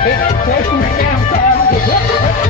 It's taking me down,